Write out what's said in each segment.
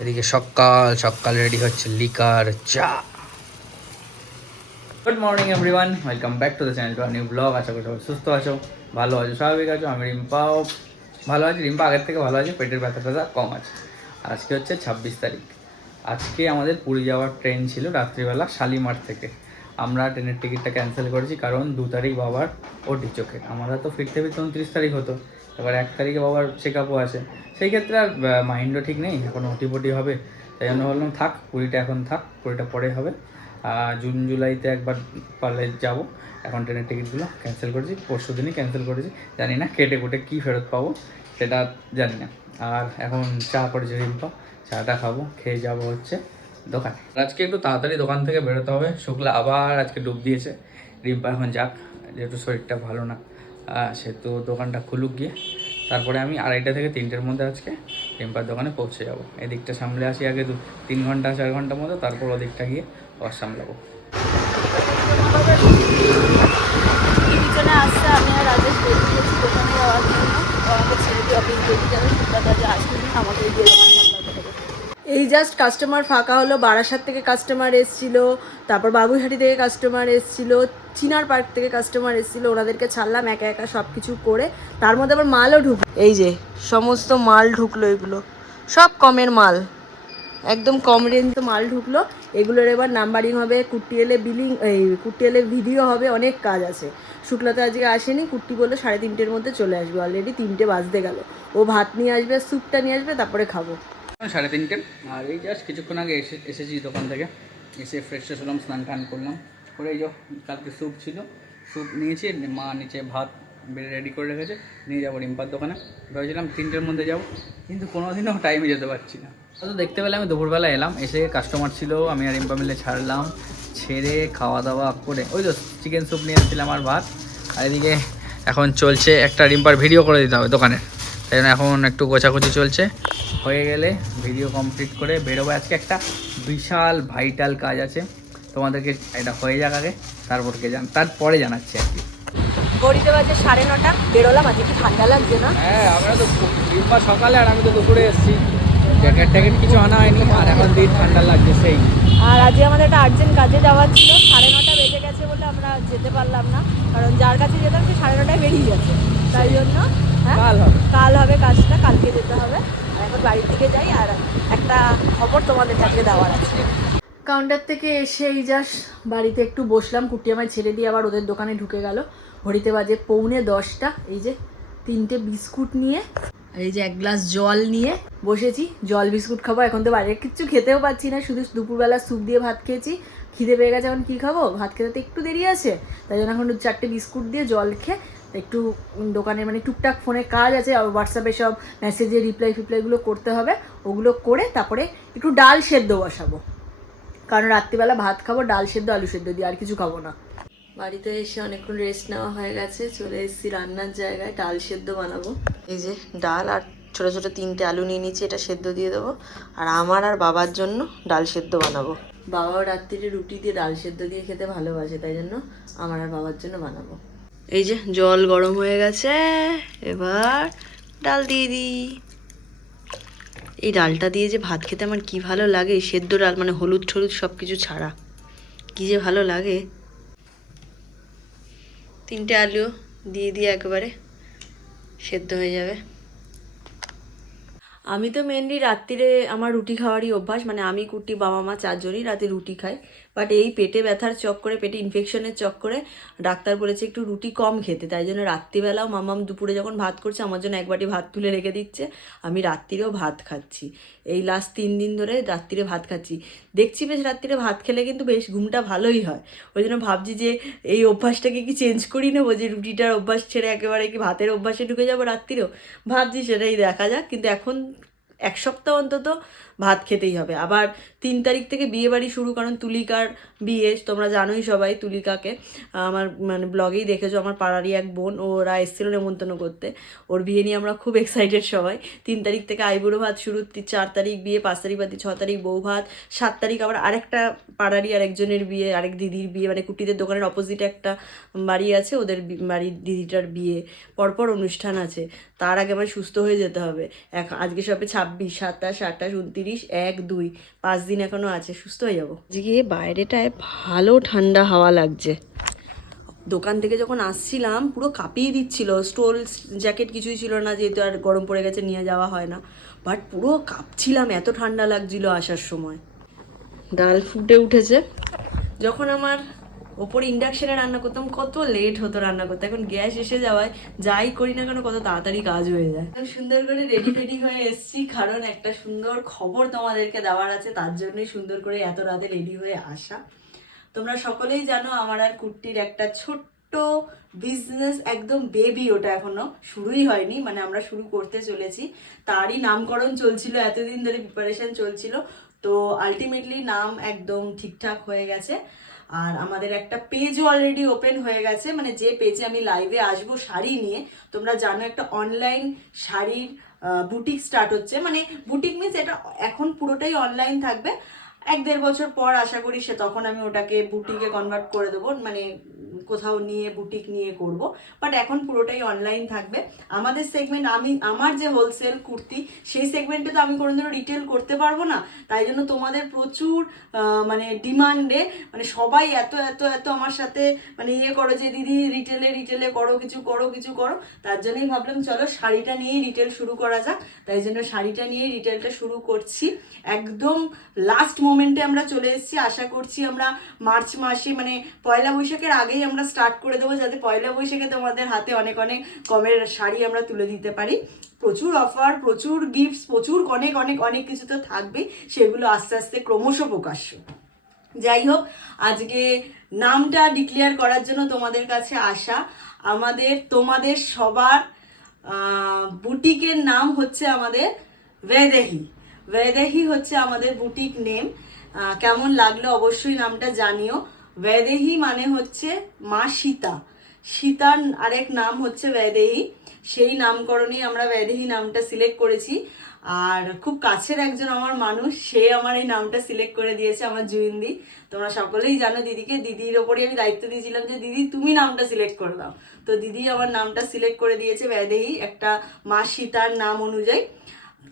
এদিকে সকাল সকাল রেডি হচ্ছে লিকার চা। Good morning everyone welcome back to the channel to new blog আশা করি সবাই সুস্থ আছো, ভালো আছো, স্বাভাবিক আছো। আমি রিম্পাও ভালো আছি। রিম্পা আগের থেকে ভালো আছে, পেটের ব্যথা ট্যাথা কম আছে। আজকে হচ্ছে ছাব্বিশ তারিখ। আজকে আমাদের পুরী যাওয়ার ট্রেন ছিল রাত্রিবেলা শালিমার থেকে। আমরা ট্রেনের টিকিটটা ক্যান্সেল করেছি, কারণ দু তারিখ বাবার ওটি চোখে। আমরা তো ফিরতে ফিরতে উনত্রিশ তারিখ হতো। এবার এক তারিখে বাবার চেক আপও আছে। সেই ক্ষেত্রে আর মাইন্ডও ঠিক নেই, এখন ওটি পটি হবে। তাই জন্য বললাম থাক পুরীটা এখন থাক পুরীটা পরে হবে। জুন, জুলাইতে একবার পারলে যাব। এখন ট্রেনের টিকিটগুলো ক্যান্সেল করেছি, পরশু দিনই ক্যান্সেল করেছি। জানি না কেটে কুটে কী ফেরত পাবো, সেটা জানি না। আর এখন চা করেছি রিম্পা, চাটা খাব, খেয়ে যাব হচ্ছে দোকানে। আজকে একটু তাড়াতাড়ি দোকান থেকে বেরোতে হবে, শুক্লা আবার আজকে ডুব দিয়েছে। রিম্পা এখন যাক, যেহেতু শরীরটা ভালো না। আহ, তো দোকানটা খুলুক গিয়ে। তারপরে আমি আড়াইটা থেকে তিনটের মধ্যে আজকে রিম্পার দোকানে পৌঁছে যাব। এদিকটা সামলে আসি আগে দু তিন ঘণ্টা চার ঘণ্টার মতো তারপর ওদিকটা গিয়ে আবার সামলাবো। আসছে আমি আর বেরিয়ে দোকানে আমাকে এই জাস্ট কাস্টমার ফাঁকা হলো, বারাসাত থেকে কাস্টমার এসছিল, তারপর বাবুইহাটি থেকে কাস্টমার এসছিল, চিনার পার্ক থেকে কাস্টমার এসছিল, ওনাদেরকে ছাড়লাম একা একা সব কিছু করে, তার মধ্যে আবার মালও ঢুকলো এই যে, সমস্ত মাল ঢুকলো এগুলো, সব কমের মাল, একদম কম রেঞ্জ মাল ঢুকলো, এগুলোর এবার নাম্বারিং হবে কুর্তি এলে বিলিং এই কুর্তি এলে ভিডিও হবে, অনেক কাজ আছে, শুক্লাতে আজকে আসেনি কুর্তি বলল সাড়ে তিনটের মধ্যে চলে আসবে অলরেডি তিনটে বাজতে গেল, ও ভাত নিয়ে আসবে স্যুপটা নিয়ে আসবে, তারপরে খাব। সাড়ে তিনটে। আর এই জাস্ট কিছুক্ষণ আগে এসে এসেছি দোকান থেকে। এসে ফ্রেশ ফ্রেশ হলাম, স্নান টান করলাম। করে এই যে কালকে স্যুপ ছিল। স্যুপ নিয়েছি, মা নিচে ভাত বেড়ে রেডি করে রেখেছে। নিয়ে যাব রিম্পার দোকানে। ভেবেছিলাম তিনটের মধ্যে যাব, কিন্তু কোনোদিনও টাইমে যেতে পারছি না। তো দেখতে পেলে আমি দুপুরবেলা এলাম। এসে কাস্টমার ছিল, আমি আর রিম্পা মিলে ছাড়লাম, ছেড়ে খাওয়া দাওয়া করে ওই তো চিকেন স্যুপ নিয়ে এসেছিলাম আর ভাত। আর এদিকে এখন চলছে একটা রিম্পার ভিডিও করে দিতে হবে দোকানে। তাই জন্য এখন একটু গোছাগুছি চলছে। হয়ে গেলে ভিডিও কমপ্লিট করে বেরোবো। আজকে একটা বিশাল ভাইটাল কাজ আছে। তোমাদেরকে এটা হয়ে যাক আগে তারপর কে জান তারপরে জানাচ্ছি আর কি। বাজে সাড়ে নটা বেরোলাম আজকে কি ঠান্ডা লাগছে না? হ্যাঁ আমরা তো সকালে আর আমি তো দুপুরে এসেছি। জ্যাকেট ট্যাকেট কিছু আনা হয়নি আর এখন দিন ঠান্ডা লাগছে সেই। আর আজকে আমাদের একটা আর্জেন্ট কাজে যাওয়ার ছিল। সাড়ে নটা বেজে গেছে বলে আমরা যেতে পারলাম না। কারণ যার কাছে যেতাম সে সাড়ে নটায় বেরিয়ে গেছে তাই জন্য হ্যাঁ? কাল হবে। কাল হবে কাজটা কালকে যেতে হবে। এখন বাড়ির দিকে যাই আর একটা খবর তোমাদের কাছে দেওয়ার আছে। কাউন্টার থেকে এসে এই জাস্ট বাড়িতে একটু বসলাম কুটি আমার ছেড়ে দিয়ে আবার ওদের দোকানে ঢুকে গেল। ঘড়িতে বাজে পৌনে দশটা, এই যে তিনটে বিস্কুট নিয়ে এই যে এক গ্লাস জল নিয়ে বসেছি। জল বিস্কুট খাব, এখন তো বাইরে কিচ্ছু খেতেও পাচ্ছি না, শুধু দুপুরবেলা স্যুপ দিয়ে ভাত খেয়েছি। খিদে পেয়ে গেছে, এখন কী খাব? ভাত খেতে তো একটু দেরি আছে, তাই জন্য এখন চারটে বিস্কুট দিয়ে জল খেয়ে একটু দোকানের মানে টুকটাক ফোনে কাজ আছে আর হোয়াটসঅ্যাপে সব মেসেজে রিপ্লাই ফিপ্লাইগুলো করতে হবে ওগুলো করে তারপরে একটু ডাল সেদ্ধ বসাবো। কারণ রাত্রিবেলা ভাত খাব ডাল সেদ্ধ আলু সেদ্ধ দিয়ে আর কিছু খাব না। বাড়িতে এসে অনেকক্ষণ রেস্ট নেওয়া হয়ে গেছে চলে এসেছি রান্নার জায়গায় ডাল সেদ্ধ বানাবো। এই যে ডাল আর ছোট ছোট তিনটে আলু নিয়ে নিচ্ছি এটা সেদ্ধ দিয়ে দেবো। আর আমার আর বাবার জন্য ডাল সেদ্ধ বানাবো। বাবাও রাত্রিরে রুটি দিয়ে ডাল সেদ্ধ দিয়ে খেতে ভালোবাসে তাই জন্য আমার আর বাবার জন্য বানাবো। এই যে জল গরম হয়ে গেছে, এবার ডাল দিয়ে দিই। এই ডালটা দিয়ে যে ভাত খেতে আমার কি ভালো লাগে সেদ্ধ ডাল মানে হলুদ টলুদ সব কিছু ছাড়া। কি যে ভালো লাগে। তিনটে আলু দিয়ে দিয়ে একবারে, সেদ্ধ হয়ে যাবে। আমি তো মেনলি রাত্রিরে আমার রুটি খাওয়ারই অভ্যাস মানে আমি কুটি বাবা মা চারজনই রাতে রুটি খাই। বাট এই পেটে ব্যথার চক্করে, পেটে ইনফেকশনের চক্করে ডাক্তার বলেছে একটু রুটি কম খেতে। তাই জন্য রাত্রিবেলাও মামাম দুপুরে যখন ভাত করছে, আমার জন্য এক বাটি ভাত তুলে রেখে দিচ্ছে। আমি রাত্রিরেও ভাত খাচ্ছি। এই লাস্ট তিন দিন ধরে রাত্রিরে ভাত খাচ্ছি। দেখছি বেশ রাত্রিরে ভাত খেলে কিন্তু বেশ ঘুমটা ভালোই হয়। ওই জন্য ভাবছি যে এই অভ্যাসটাকে কি চেঞ্জ করি নেব? যে রুটিটার অভ্যাস ছেড়ে একেবারে কি ভাতের অভ্যাসে ঢুকে যাব রাত্রিরেও? ভাবছি সেটাই দেখা যাক। কিন্তু এখন এক সপ্তাহ অন্তত ভাত খেতেই হবে। আবার তিন তারিখ থেকে বিয়েবাড়ি শুরু কারণ তুলিকার বিয়ে, তোমরা জানোই সবাই তুলিকাকে। আমার মানে ব্লগেই দেখেছ, আমার পাড়ারই এক বোন, ওরা এসেছিল নেমন্তন্ন করতে। ওর বিয়ে নিয়ে আমরা খুব এক্সাইটেড সবাই। তিন তারিখ থেকে আইবুড়ো ভাত শুরু চার তারিখ বিয়ে, পাঁচ তারিখ বাদে ছ তারিখ বউ ভাত, সাত তারিখ আবার আরেকটা পাড়ারই আরেকজনের বিয়ে, আরেক দিদির বিয়ে মানে কুটিদের দোকানের অপোজিটে একটা বাড়ি আছে, ওদের বাড়ির দিদিটার বিয়ে। পরপর অনুষ্ঠান আছে। তার আগে আমার সুস্থ হয়ে যেতে হবে। এক, আজকে সবে ছাব্বিশ, সাতাশ, আঠাশ, উনতিরিশ, এক, দুই। পাঁচ দিন এখনও আছে, সুস্থ হয়ে যাব। গিয়ে বাইরেটায় ভালো ঠান্ডা হাওয়া লাগছে। দোকান থেকে যখন আসছিলাম পুরো কাঁপিয়ে দিচ্ছিল। স্টোল জ্যাকেট কিছুই ছিল না যেহেতু আর গরম পড়ে গেছে নিয়ে যাওয়া হয় না। বাট পুরো কাঁপছিলাম এত ঠান্ডা লাগছিল আসার সময়। ডাল ফুটে উঠেছে। যখন আমার ওপরে ইন্ডাকশানে রান্না করতাম কত লেট হতো রান্না করতে। এখন গ্যাস এসে যাওয়ায় যাই করি না কেন কত তাড়াতাড়ি কাজ হয়ে যায়। সুন্দর করে রেডি ফেডি হয়ে এসেছি কারণ একটা সুন্দর খবর তোমাদেরকে দেওয়ার আছে। তার জন্যই সুন্দর করে এত রাতে রেডি হয়ে আসা। তোমরা সকলেই জানো আমার আর কুর্তির একটা ছোট্ট বিজনেস একদম বেবি ওটা এখনও শুরুই হয়নি মানে আমরা শুরু করতে চলেছি। তারই নামকরণ চলছিল, এতদিন ধরে প্রিপারেশন চলছিল। তো আলটিমেটলি নাম একদম ঠিকঠাক হয়ে গেছে। আর আমাদের একটা পেজও অলরেডি ওপেন হয়ে গেছে মানে যে পেজে আমি লাইভে আসব শাড়ি নিয়ে, তোমরা জানো একটা অনলাইন শাড়ির বুটিক স্টার্ট হচ্ছে। মানে বুটিক মিনস এটা এখন পুরোটাই অনলাইন থাকবে। এক দেড় বছর পর আশা করি সে তখন আমি ওটাকে বুটিকে কনভার্ট করে দেবো। মানে কোথাও নিয়ে বুটিক নিয়ে করব। বাট এখন পুরোটাই অনলাইন থাকবে। আমাদের সেগমেন্ট আমি, আমার যে হোলসেল কুর্তি, সেই সেগমেন্টে তো আমি কোনোদিনও রিটেল করতে পারব না। তাই জন্য তোমাদের প্রচুর মানে ডিমান্ডে মানে সবাই এত এত এত আমার সাথে মানে ইয়ে করো যে, দিদি রিটেলে রিটেলে করো, কিছু করো কিছু করো। তার জন্যই ভাবলাম, চলো শাড়িটা নিয়েই রিটেল শুরু করা যাক। তাই জন্য শাড়িটা নিয়ে রিটেলটা শুরু করছি। একদম লাস্ট মোমেন্টে আমরা চলে এসেছি। আশা করছি আমরা মার্চ মাসে মানে পয়লা বৈশাখের আগেই আমরা স্টার্ট করে দেবো যাতে পয়লা বৈশাখে তোমাদের হাতে অনেক অনেক কমের শাড়ি আমরা তুলে দিতে পারি। প্রচুর অফার প্রচুর গিফটস প্রচুর অনেক অনেক অনেক কিছু তো থাকবে সেগুলো আস্তে আস্তে ক্রমশ প্রকাশ্য। যাই হোক, আজকে নামটা ডিক্লেয়ার করার জন্য তোমাদের কাছে আসা। আমাদের, তোমাদের সবার বুটিকের নাম হচ্ছে আমাদের বেদেহি বেদেহি হচ্ছে আমাদের বুটিক নেম কেমন লাগল অবশ্যই নামটা জানিও। বেদেহি মানে হচ্ছে মা সীতা। সীতার আরেক নাম হচ্ছে বেদেহি সেই নামকরণেই আমরা বেদেহি নামটা সিলেক্ট করেছি। আর খুব কাছের একজন আমার মানুষ, সে আমার এই নামটা সিলেক্ট করে দিয়েছে আমার জুইন্দি। তোমরা সকলেই জানো দিদিকে। দিদির ওপরে আমি দায়িত্ব দিয়েছিলাম যে, দিদি, তুমি নামটা সিলেক্ট করে দাও। তো দিদি আমার নামটা সিলেক্ট করে দিয়েছে বেদেহি একটা মা সীতার নাম অনুযায়ী।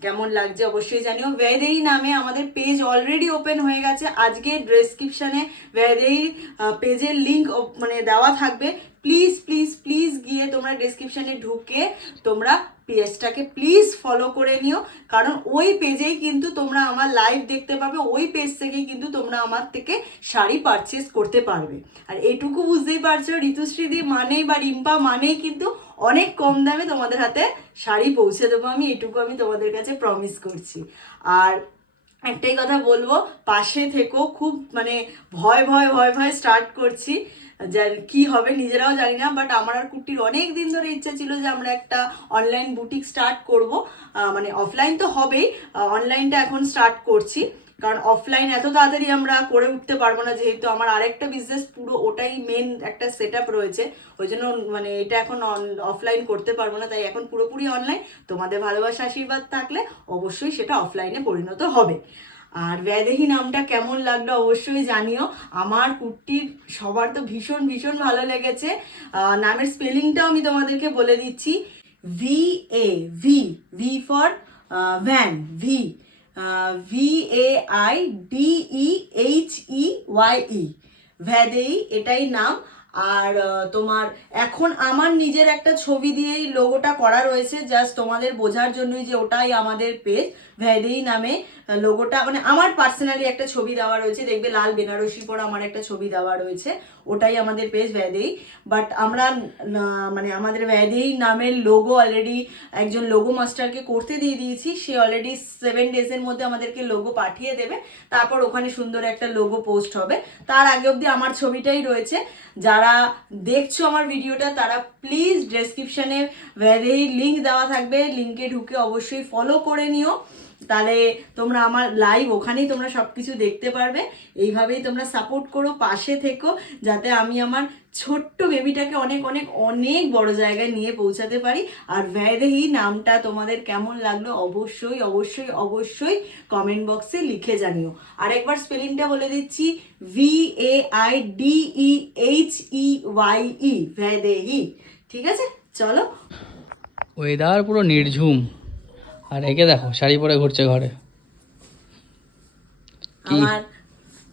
কেমন লাগছে অবশ্যই জানিও। ভ্যাদেই নামে আমাদের পেজ অলরেডি ওপেন হয়ে গেছে। আজকে ডেসক্রিপশনে ভ্যাদেই পেজের লিঙ্ক মানে দেওয়া থাকবে। প্লিজ প্লিজ প্লিজ গিয়ে তোমরা ডেসক্রিপশনে ঢুকে তোমরা পেজটাকে প্লিজ ফলো করে নিও। কারণ ওই পেজেই কিন্তু তোমরা আমার লাইভ দেখতে পাবে। ওই পেজ থেকেই কিন্তু তোমরা আমার থেকে শাড়ি পারচেস করতে পারবে। আর এটুকু বুঝতেই পারছ ঋতুশ্রীদি মানেই বা রিম্পা মানেই কিন্তু অনেক কম দামে তোমাদের হাতে শাড়ি পৌঁছে দেবো আমি, এটুকু আমি তোমাদের কাছে প্রমিস করছি। আর একটাই কথা বলব, পাশে থেকেও খুব মানে ভয় ভয় ভয় ভয় স্টার্ট করছি। কি হবে নিজেরাও জানি না বাট আমার আর কুটির অনেক দিন ধরে ইচ্ছা ছিল যে আমরা একটা অনলাইন বুটিক স্টার্ট করব। মানে অফলাইন তো হবেই অনলাইনটা এখন স্টার্ট করছি। কারণ অফলাইন এত তাড়াতাড়ি আমরা করে উঠতে পারব না, যেহেতু আমার আরেকটা বিজনেস পুরো ওটাই মেন একটা সেট রয়েছে। ওই জন্য মানে এটা এখন অফলাইন করতে পারব না, তাই এখন পুরোপুরি অনলাইন তোমাদের ভালোবাসা, আশীর্বাদ থাকলে অবশ্যই সেটা অফলাইনে পরিণত হবে। আর ব্যাদেহি নামটা কেমন লাগল অবশ্যই জানিও। আমার কুর্তির সবার তো ভীষণ ভীষণ ভালো লেগেছে। নামের স্পেলিংটাও আমি তোমাদেরকে বলে দিচ্ছি। V A V V for van V V A I D E H E Y E Vaidehi এটাই নাম। আর তোমার এখন আমার নিজের একটা ছবি দিয়েই লোগোটা করা রয়েছে। জাস্ট তোমাদের বোঝার জন্যই যে ওটাই আমাদের পেজ, ভ্যাদেই নামে লোগোটা। মানে আমার পার্সোনালি একটা ছবি দেওয়া রয়েছে। দেখবে লাল বেনারসি পর আমার একটা ছবি দেওয়া রয়েছে। ওটাই আমাদের পেজ ভ্যাদেই বাট আমরা মানে আমাদের ভ্যাদেই নামের লোগো অলরেডি একজন লোগো মাস্টারকে করতে দিয়ে দিয়েছি। সে অলরেডি সেভেন ডেজের মধ্যে আমাদেরকে লোগো পাঠিয়ে দেবে। তারপর ওখানে সুন্দর একটা লোগো পোস্ট হবে। তার আগে অবধি আমার ছবিটাই রয়েছে। যারা দেখছ আমার ভিডিওটা, তারা প্লিজ ডেসক্রিপশনে ভ্যাদেই লিঙ্ক দেওয়া থাকবে। লিঙ্কে ঢুকে অবশ্যই ফলো করে নিও। তাহলে তোমরা আমার লাইভ ওখানেই তোমরা সব কিছু দেখতে পারবে। এইভাবেই তোমরা সাপোর্ট করো, পাশে থেকো, যাতে আমি আমার ছোট্ট বেবিটাকে অনেক অনেক অনেক বড় জায়গায় নিয়ে পৌঁছাতে পারি। আর ভ্যাদেহি নামটা তোমাদের কেমন লাগল অবশ্যই অবশ্যই অবশ্যই কমেন্ট বক্সে লিখে জানিও। আর একবার স্পেলিংটা বলে দিচ্ছি V A I D E H E Y E Vaidehi ঠিক আছে? চলো। ওয়েদার পুরো নির্ঝুম। আর একে দেখো, শাড়ি পরে ঘুরছে ঘরে। আমার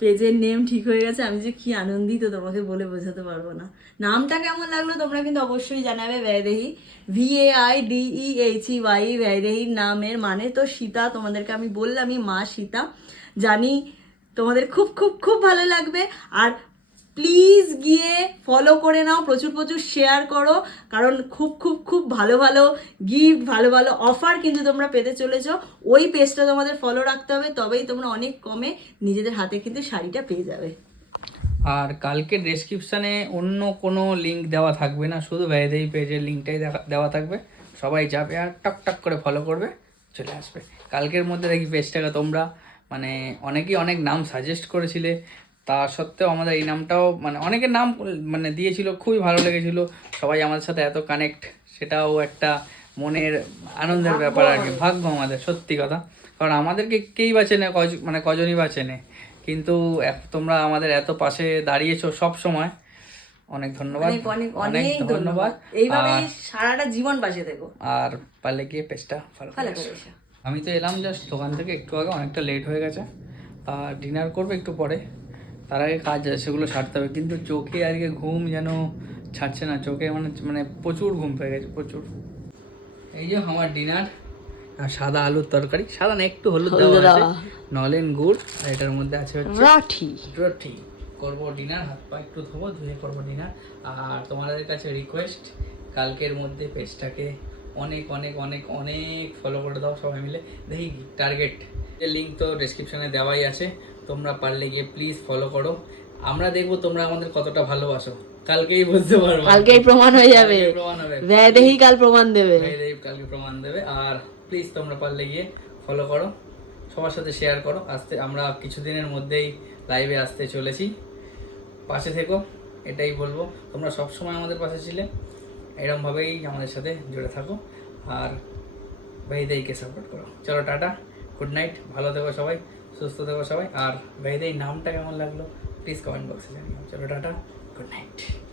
পেজের নেম ঠিক হয়ে গেছে, আমি যে কি আনন্দিত, তোমাকে বলে বোঝাতে পারব না। নামটা কেমন লাগল তোমরা কিন্তু অবশ্যই জানাবে Vaidehi. V A I D E H E Y ব্যয়দেহির নামের মানে তো সীতা, তোমাদেরকে আমি বললামই মা সীতা। জানি তোমাদের খুব খুব খুব ভালো লাগবে। আর প্লিজ গিয়ে ফলো করে নাও, প্রচুর প্রচুর শেয়ার করো, কারণ খুব খুব খুব ভালো ভালো গিফট ভালো ভালো অফার কিন্তু তোমরা পেতে চলেছো। ওই পেজটা তোমাদের ফলো রাখতে হবে, তবেই তোমরা অনেক কমে নিজেদের হাতে কিন্তু শাড়িটা পেয়ে যাবে। আর কালকে ডেসক্রিপশানে অন্য কোনো লিঙ্ক দেওয়া থাকবে না, শুধু ভ্যারিদেই পেজের লিঙ্কটাই দেওয়া থাকবে। সবাই যাবে আর টক টক করে ফলো করবে, চলে আসবে। কালকের মধ্যে দেখি পেজটাকে তোমরা মানে অনেকেই অনেক নাম সাজেস্ট করেছিলে তা সত্ত্বেও আমাদের এই নামটাও মানে অনেকের নাম মানে দিয়েছিল খুবই ভালো লেগেছিল। সবাই আমাদের সাথে এত কানেক্ট সেটাও একটা মনের আনন্দের ব্যাপার আর কি ভাগ্য আমাদের সত্যি কথা। কারণ আমাদেরকে কেই বা চেনে কজ- মানে কজনই বা চেনে। কিন্তু তোমরা আমাদের এত পাশে দাঁড়িয়েছো সব সময় অনেক ধন্যবাদ অনেক ধন্যবাদ। এইভাবে সারাটা জীবন বাঁচে দেখো আর পারলে গিয়ে ফলো ভালো আমি তো এলাম জাস্ট দোকান থেকে একটু আগে অনেকটা লেট হয়ে গেছে। আর ডিনার করবে একটু পরে। তার আগে কাজ আছে সেগুলো সারতে হবে। কিন্তু চোখে আজকে ঘুম যেন ছাড়ছে না চোখে মানে মানে প্রচুর ঘুম পেয়ে গেছে প্রচুর। এই যে আমার ডিনার সাদা আলুর তরকারি সাদা না একটু হলুদ দেওয়া আছে নলেন গুড় আর এটার মধ্যে আছে হচ্ছে রাঠি। রুটি করব ডিনার হাত পা একটু ধোবো ধুয়ে করব ডিনার। আর তোমাদের কাছে রিকোয়েস্ট কালকের মধ্যে পেজটাকে অনেক অনেক অনেক অনেক ফলো করে দাও সবাই মিলে। দেখি টার্গেট লিঙ্ক তো ডেসক্রিপশনে দেওয়াই আছে। তোমরা পারলে গিয়ে প্লিজ ফলো করো। আমরা দেখব তোমরা আমাদের কতটা ভালোবাসো। কালকেই বুঝতে পারব। কালকেই প্রমাণ হয়ে যাবে। প্রমাণ হবে। ব্যয়দেহি কাল প্রমাণ দেবে। মেয়েদের কালকে প্রমাণ দেবে। আর প্লিজ তোমরা পারলে গিয়ে ফলো করো। সবার সাথে শেয়ার করো। আসতে আমরা কিছুদিনের মধ্যেই লাইভে আসতে চলেছি। পাশে থেকো এটাই বলব। তোমরা সব সময় আমাদের পাশে ছিলে। এরমভাবেই আমাদের সাথে জুড়ে থাকো। আর ভাইদেইকে সাপোর্ট করো। চলো টাটা গুড নাইট ভালো থেকো সবাই। সুস্থ থাকো সবাই। আর ভাইদেই নামটা কেমন লাগল? প্লিজ কমেন্ট বক্সে জানিও। চলো, টাটা। Good night